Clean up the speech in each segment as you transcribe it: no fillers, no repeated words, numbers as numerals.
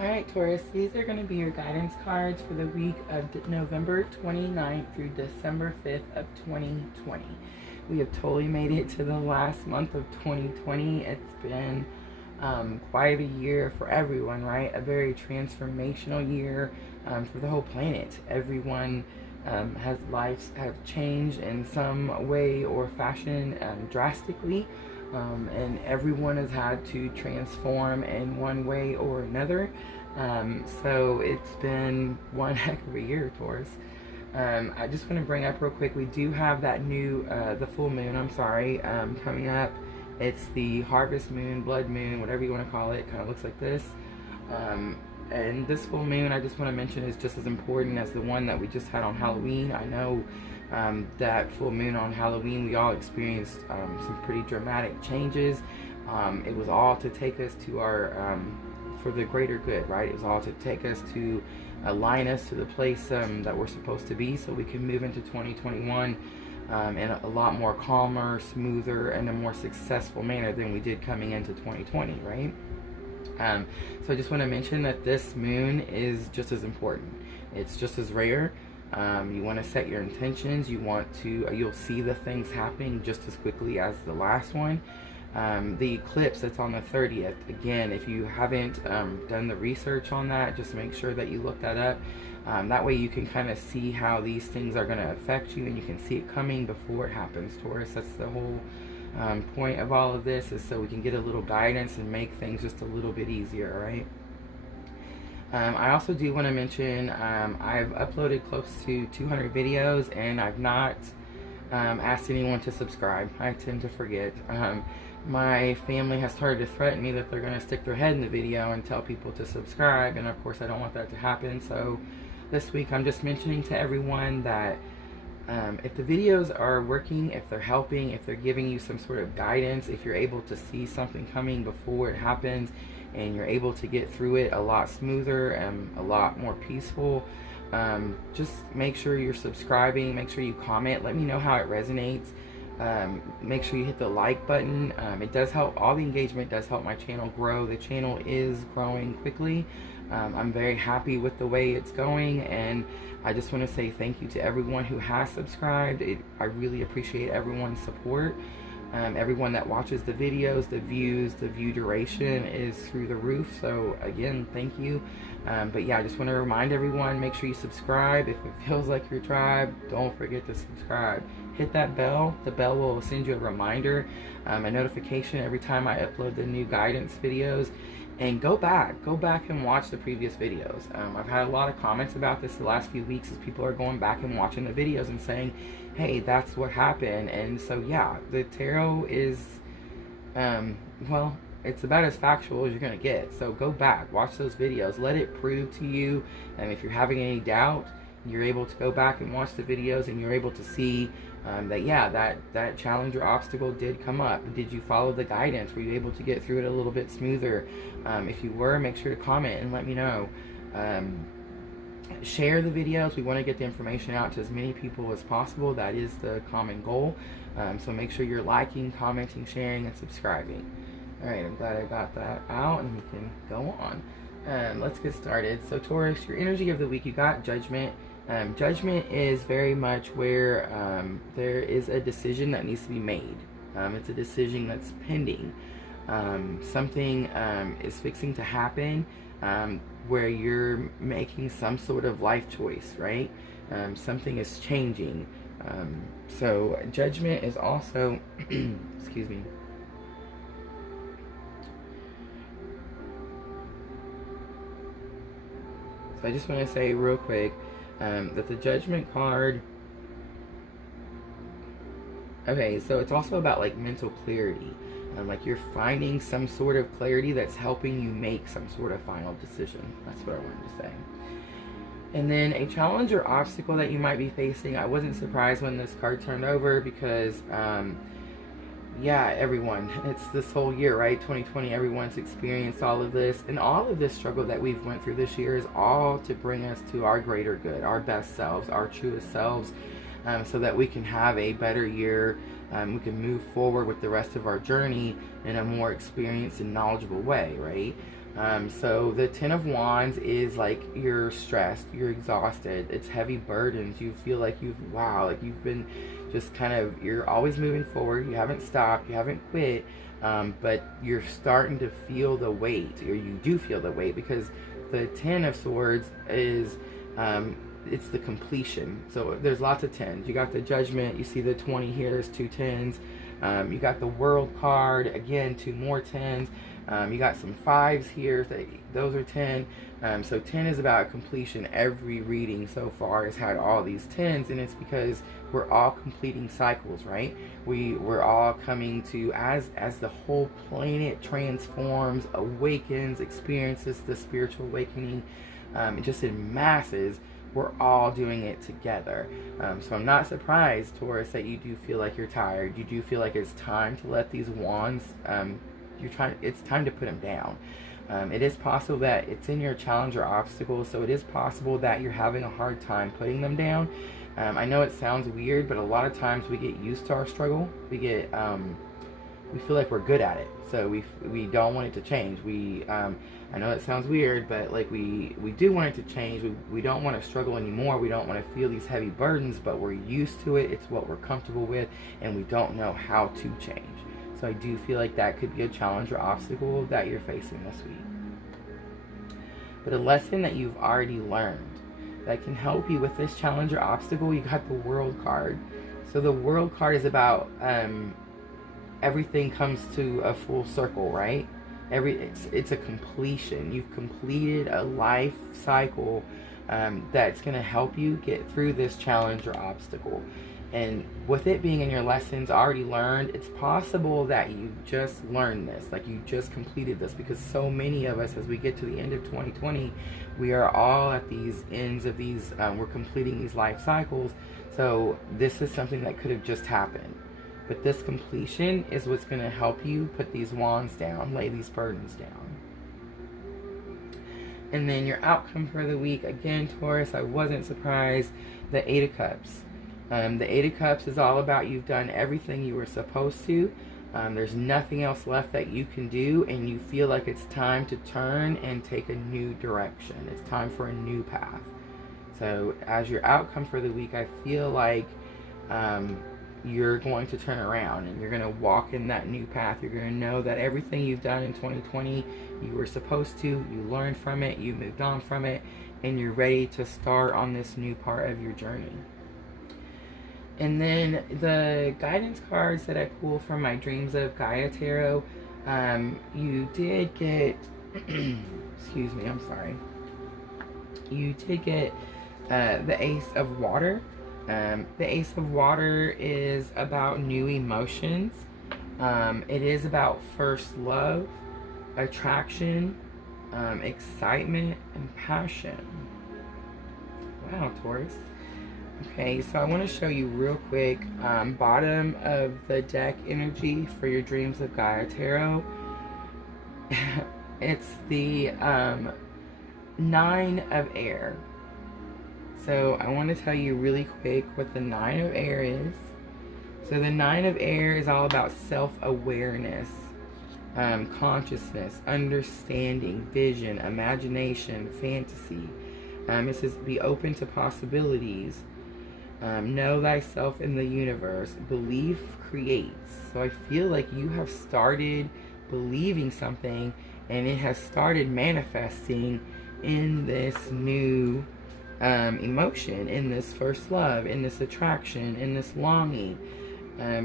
Alright, Taurus, these are going to be your guidance cards for the week of November 29th through December 5th of 2020. We have totally made it to the last month of 2020. It's been quite a year for everyone, right? A very transformational year for the whole planet. Everyone has lives have changed in some way or fashion drastically. And everyone has had to transform in one way or another. So it's been one heck of a year, Taurus. I just want to bring up real quick, we do have that new, the full moon, coming up. It's the harvest moon, blood moon, whatever you want to call it. Kind of looks like this. And this full moon, I just want to mention, is just as important as the one that we just had on Halloween. I know that full moon on Halloween, we all experienced some pretty dramatic changes. It was all to take us to our, for the greater good, right? It was all to take us to align us to the place that we're supposed to be, so we can move into 2021 in a lot more calmer, smoother, and a more successful manner than we did coming into 2020, right? So I just want to mention that this moon is just as important. It's just as rare. You want to set your intentions. You'll see the things happening just as quickly as the last one. The eclipse that's on the 30th, again, if you haven't done the research on that, just make sure that you look that up. That way you can kind of see how these things are going to affect you, and you can see it coming before it happens, Taurus. That's the whole point of all of this, is so we can get a little guidance and make things just a little bit easier, right? I also do want to mention I've uploaded close to 200 videos, and I've not asked anyone to subscribe. I tend to forget. My family has started to threaten me that they're going to stick their head in the video and tell people to subscribe, and of course I don't want that to happen. So this week I'm just mentioning to everyone that if the videos are working, if they're helping, if they're giving you some sort of guidance, if you're able to see something coming before it happens, and you're able to get through it a lot smoother and a lot more peaceful, just make sure you're subscribing, make sure you comment, let me know how it resonates. Make sure you hit the like button. It does help. All the engagement does help my channel grow. The channel is growing quickly. I'm very happy with the way it's going, and I just want to say thank you to everyone who has subscribed. I really appreciate everyone's support. Everyone that watches the videos, the views, the view duration is through the roof. So again, thank you. But yeah, I just want to remind everyone, make sure you subscribe. If it feels like your tribe, don't forget to subscribe. Hit that bell. The bell will send you a reminder, a notification every time I upload the new guidance videos. And go back and watch the previous videos. I've had a lot of comments about this the last few weeks, as people are going back and watching the videos and saying, hey, that's what happened. And so yeah, the tarot is, well, it's about as factual as you're going to get. So go back, watch those videos, let it prove to you. And if you're having any doubt, you're able to go back and watch the videos, and you're able to see that, yeah, that challenge or obstacle did come up. Did you follow the guidance? Were you able to get through it a little bit smoother? If you were, make sure to comment and let me know. Share the videos. We want to get the information out to as many people as possible. That is the common goal. So make sure you're liking, commenting, sharing, and subscribing. Alright, I'm glad I got that out, and we can go on. Let's get started. So Taurus, your energy of the week, you got Judgment. Judgment is very much where there is a decision that needs to be made. It's a decision that's pending. Something is fixing to happen where you're making some sort of life choice, right? Something is changing. So Judgment is also, excuse me. So I just want to say real quick, that the Judgment card, okay, so it's also about like mental clarity. Like you're finding some sort of clarity that's helping you make some sort of final decision. That's what I wanted to say. And then a challenge or obstacle that you might be facing. I wasn't surprised when this card turned over, because yeah, everyone, it's this whole year, right? 2020, everyone's experienced all of this, and all of this struggle that we've went through this year is all to bring us to our greater good, our best selves, our truest selves, so that we can have a better year. We can move forward with the rest of our journey in a more experienced and knowledgeable way, right? So the Ten of Wands is like you're stressed, you're exhausted, it's heavy burdens. You feel like you've been just kind of, you're always moving forward, you haven't stopped, you haven't quit, but you're starting to feel the weight, or you do feel the weight, because the Ten of Swords is, it's the completion. So there's lots of tens. You got the Judgment, you see the 20 here, there's two tens. You got the World card, again, two more tens. You got some fives here, those are 10. So 10 is about completion. Every reading so far has had all these 10s, and it's because we're all completing cycles, right? We're all coming to, as the whole planet transforms, awakens, experiences the spiritual awakening, just in masses, we're all doing it together. So I'm not surprised, Taurus, that you do feel like you're tired. You do feel like it's time to let these wands, it's time to put them down. It is possible that it's in your challenge or obstacle, so it is possible that you're having a hard time putting them down. I know it sounds weird, but a lot of times we get used to our struggle. We feel like we're good at it, so we don't want it to change. I know it sounds weird, but like we do want it to change. We don't want to struggle anymore. We don't want to feel these heavy burdens, but we're used to it. It's what we're comfortable with, and we don't know how to change. So I do feel like that could be a challenge or obstacle that you're facing this week. But a lesson that you've already learned that can help you with this challenge or obstacle, you got the World card. So the World card is about everything comes to a full circle, right? It's a completion. You've completed a life cycle that's going to help you get through this challenge or obstacle. And with it being in your lessons already learned, it's possible that you just learned this, like you just completed this, because so many of us, as we get to the end of 2020, we are all at these ends of these, we're completing these life cycles. So this is something that could have just happened. But this completion is what's going to help you put these wands down, lay these burdens down. And then your outcome for the week, again, Taurus, I wasn't surprised, the Eight of Cups. The Eight of Cups is all about you've done everything you were supposed to. There's nothing else left that you can do, and you feel like it's time to turn and take a new direction. It's time for a new path. So as your outcome for the week, I feel like you're going to turn around and you're going to walk in that new path. You're going to know that everything you've done in 2020, you were supposed to, you learned from it, you moved on from it, and you're ready to start on this new part of your journey. And then the guidance cards that I pull from my Dreams of Gaia Tarot, you did get, excuse me, I'm sorry. You did get the Ace of Water. The Ace of Water is about new emotions. It is about first love, attraction, excitement, and passion. Wow, Taurus. Okay, so I want to show you real quick, bottom of the deck energy for your Dreams of Gaia Tarot. It's the 9 of Air. So I want to tell you really quick what the 9 of Air is. So the 9 of Air is all about self-awareness, consciousness, understanding, vision, imagination, fantasy. It says be open to possibilities. Know thyself in the universe. Belief creates. So I feel like you have started believing something, and it has started manifesting in this new emotion, in this first love, in this attraction, in this longing.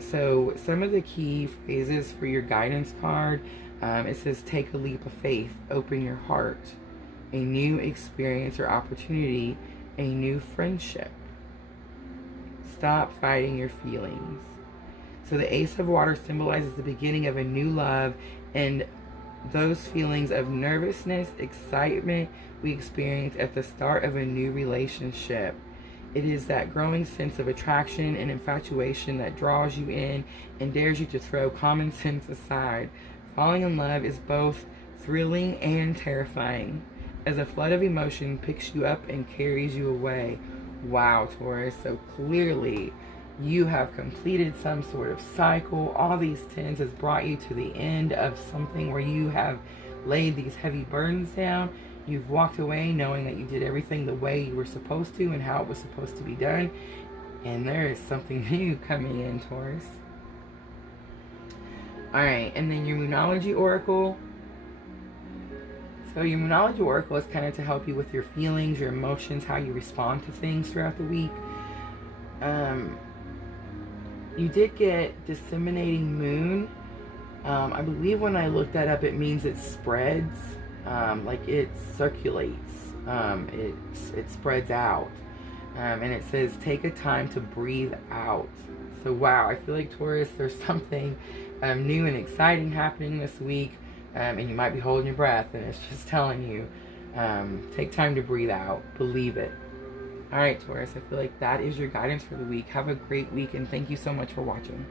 So some of the key phrases for your guidance card, it says take a leap of faith, open your heart, a new experience or opportunity, a new friendship. Stop fighting your feelings. So the Ace of Water symbolizes the beginning of a new love, and those feelings of nervousness, excitement we experience at the start of a new relationship. It is that growing sense of attraction and infatuation that draws you in and dares you to throw common sense aside. Falling in love is both thrilling and terrifying, as a flood of emotion picks you up and carries you away. Wow, Taurus. So clearly you have completed some sort of cycle. All these tens has brought you to the end of something where you have laid these heavy burdens down. You've walked away knowing that you did everything the way you were supposed to and how it was supposed to be done. And there is something new coming in, Taurus. Alright, and then your Moonology Oracle. So your Moonology Oracle is kind of to help you with your feelings, your emotions, how you respond to things throughout the week. You did get Disseminating Moon. I believe when I looked that up, it means it spreads, like it circulates, it spreads out, and it says take a time to breathe out. So wow, I feel like Taurus, there's something new and exciting happening this week, and you might be holding your breath, and it's just telling you, take time to breathe out, believe it. Alright, Taurus, I feel like that is your guidance for the week. Have a great week, and thank you so much for watching.